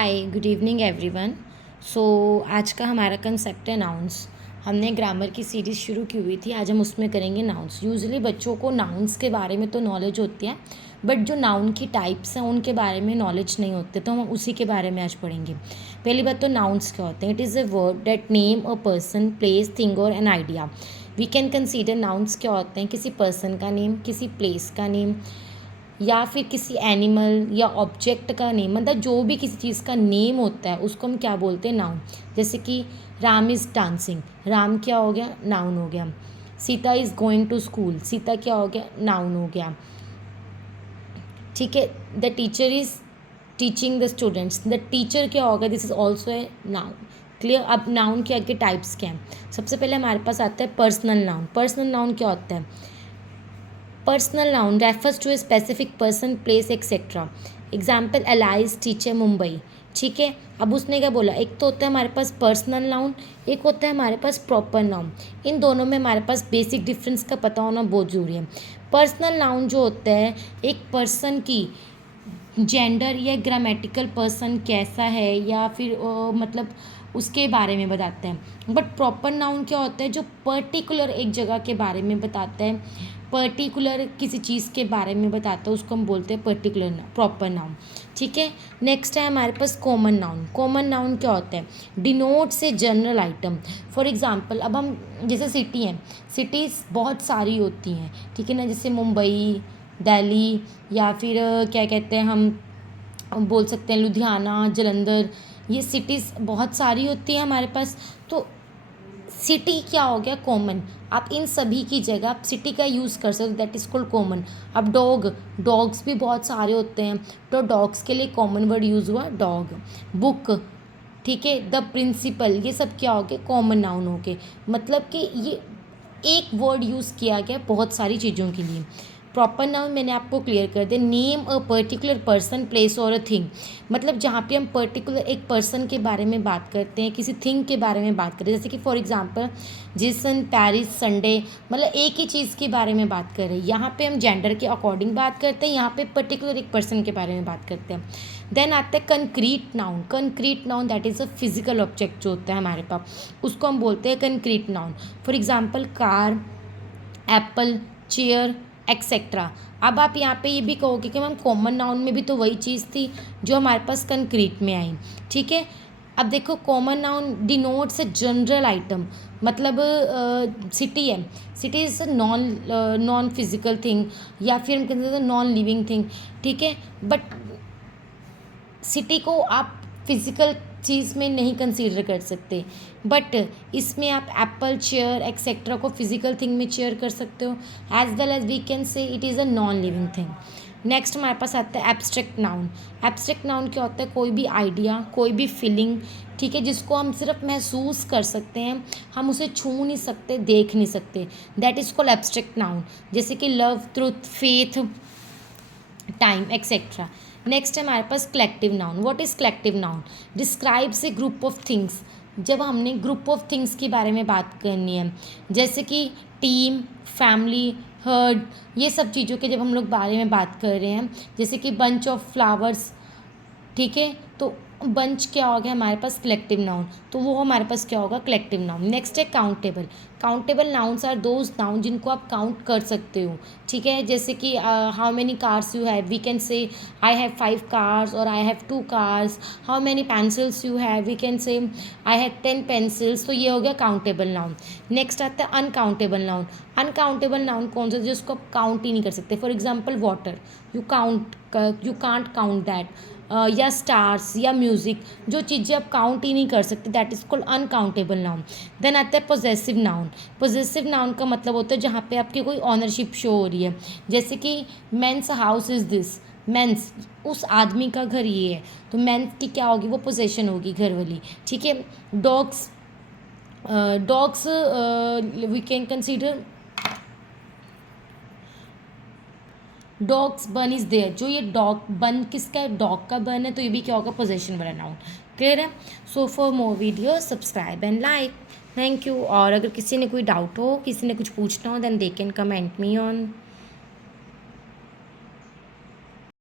हाय good evening everyone. So आज का हमारा कंसेप्ट है नाउन्स। हमने ग्रामर की सीरीज़ शुरू की हुई थी, आज हम उसमें करेंगे नाउन्स। यूजुअली बच्चों को नाउन्स के बारे में तो नॉलेज होती है, बट जो नाउन की टाइप्स हैं उनके बारे में नॉलेज नहीं होते, तो हम उसी के बारे में आज पढ़ेंगे। पहली बात तो नाउन्स क्या होते हैं। It is a word that names a person, place, thing और an idea. We can consider nouns क्या होते हैं, किसी पर्सन का नेम, किसी प्लेस का नेम, या फिर किसी एनिमल या ऑब्जेक्ट का नेम, मतलब जो भी किसी चीज़ का नेम होता है उसको हम क्या बोलते हैं, नाउन। जैसे कि राम इज़ डांसिंग, राम क्या हो गया, नाउन हो गया। Sita is going to school, Sita क्या हो गया, नाउन हो गया। ठीक है। The teacher is teaching the students, the teacher क्या होगा, this is also a noun. Clear. अब नाउन के आगे टाइप्स क्या हैं। सबसे पहले हमारे पास आता है पर्सनल नाउन। पर्सनल नाउन क्या होता है। Personal noun refers to a specific person, place etcetera. Example Alice teacher Mumbai. ठीक है। अब उसने क्या बोला, एक तो होता है हमारे पास पर्सनल नाउन, एक होता है हमारे पास प्रॉपर नाउन। इन दोनों में हमारे पास बेसिक डिफरेंस का पता होना बहुत ज़रूरी है। पर्सनल नाउन जो होता है एक पर्सन की जेंडर या ग्रामेटिकल पर्सन कैसा है, या फिर मतलब उसके बारे में बताते हैं। बट प्रॉपर नाउन क्या होता है, जो पर्टिकुलर एक जगह के बारे में बताता है, पर्टिकुलर किसी चीज़ के बारे में बताता है, उसको हम बोलते हैं पर्टिकुलर प्रॉपर नाउन। ठीक है। नेक्स्ट है हमारे पास कॉमन नाउन। कॉमन नाउन क्या होता है, डिनोट से जनरल आइटम। फॉर एग्जांपल अब हम जैसे सिटी हैं, सिटीज़ बहुत सारी होती हैं, ठीक है ना, जैसे मुंबई, दिल्ली, या फिर क्या कहते हैं हम बोल सकते हैं लुधियाना, जलंधर। ये सिटीज़ बहुत सारी होती है हमारे पास। तो सिटी क्या हो गया, कॉमन। आप इन सभी की जगह आप सिटी का यूज़ कर सकते हो, दैट इज़ कॉल्ड कॉमन। अब डॉग्स भी बहुत सारे होते हैं, तो डॉग्स के लिए कॉमन वर्ड यूज़ हुआ डॉग। बुक, ठीक है, द प्रिंसिपल, ये सब क्या हो गए, कॉमन नाउन हो गए। मतलब कि ये एक वर्ड यूज़ किया गया बहुत सारी चीज़ों के लिए। प्रॉपर नाउन मैंने आपको क्लियर कर दिया, name a particular person, place और अ थिंग। मतलब जहाँ पे हम पर्टिकुलर एक पर्सन के बारे में बात करते हैं, किसी थिंग के बारे में बात करते हैं, जैसे कि for example Jason, Paris, Sunday, मतलब एक ही चीज़ के बारे में बात कर रहे हैं। यहाँ पे हम जेंडर के अकॉर्डिंग बात करते हैं, यहाँ पे पर्टिकुलर एक पर्सन के बारे में बात करते हैं। देन आता है concrete noun. Concrete noun that is a physical object जो होता है हमारे पास, उसको हम बोलते हैं concrete noun. For example car, Apple, chair, etcetera. अब आप यहाँ पे ये भी कहोगे कि मैम कॉमन नाउन में भी तो वही चीज़ थी जो हमारे पास कंक्रीट में आई। ठीक है। अब देखो common noun denotes a general item, मतलब सिटी है, city is non physical thing, या फिर हम कहते हैं नॉन लिविंग थिंग। ठीक है। बट सिटी को आप फिजिकल चीज़ में नहीं कंसीडर कर सकते, बट इसमें आप एप्पल, चेयर एक्सेट्रा को फिजिकल थिंग में चेयर कर सकते हो। As well as we can say it is a non living thing. Next हमारे पास आता है एब्स्ट्रैक्ट नाउन। एब्स्ट्रैक्ट नाउन क्या होता है, कोई भी आइडिया, कोई भी फीलिंग, ठीक है, जिसको हम सिर्फ महसूस कर सकते हैं, हम उसे छू नहीं सकते, देख नहीं सकते, that is called abstract noun. जैसे कि love, truth, faith, time etcetera. Next है हमारे पास collective noun. What is collective noun, describes a group of things. जब हमने ग्रुप ऑफ थिंग्स के बारे में बात करनी है, जैसे कि टीम, फैमिली, हर्ड, ये सब चीज़ों के जब हम लोग बारे में बात कर रहे हैं, जैसे कि बंच ऑफ फ्लावर्स, ठीक है, तो बंच क्या हो गया हमारे पास कलेक्टिव नाउन, तो वो हमारे पास क्या होगा, कलेक्टिव नाउन। नेक्स्ट है countable. Countable nouns are those noun जिनको आप काउंट कर सकते हो। ठीक है। जैसे कि how many cars you have, we can say I have 5 cars और I have 2 cars. How many pencils you have, we can say I have 10 pencils. तो ये हो गया काउंटेबल नाउन। नेक्स्ट आता है अनकाउंटेबल नाउन। अनकाउंटेबल नाउन कौन सा, जिसको आप काउंट ही नहीं कर सकते। For example water, you can't count that. या स्टार्स या म्यूज़िक, जो चीज़ें आप काउंट ही नहीं कर सकते, that is called uncountable noun. Then आता है पोजेसिव नाउन। पोजेसिव नाउन का मतलब होता है जहाँ पे आपकी कोई ऑनरशिप शो हो रही है, जैसे कि man's house is this, man's उस आदमी का घर ये है, तो मेंस की क्या होगी, वो पोजेशन होगी, घर वाली। ठीक है। Dogs, dogs we can consider dogs bone is there. जो ये डॉग बन किसका है, डॉग का बन है, तो ये भी क्या होगा, पोजेशन वाला नाउन। क्लियर है। So for more video subscribe and like. Thank you. और अगर किसी ने कोई डाउट हो, किसी ने कुछ पूछना हो, then they can comment me on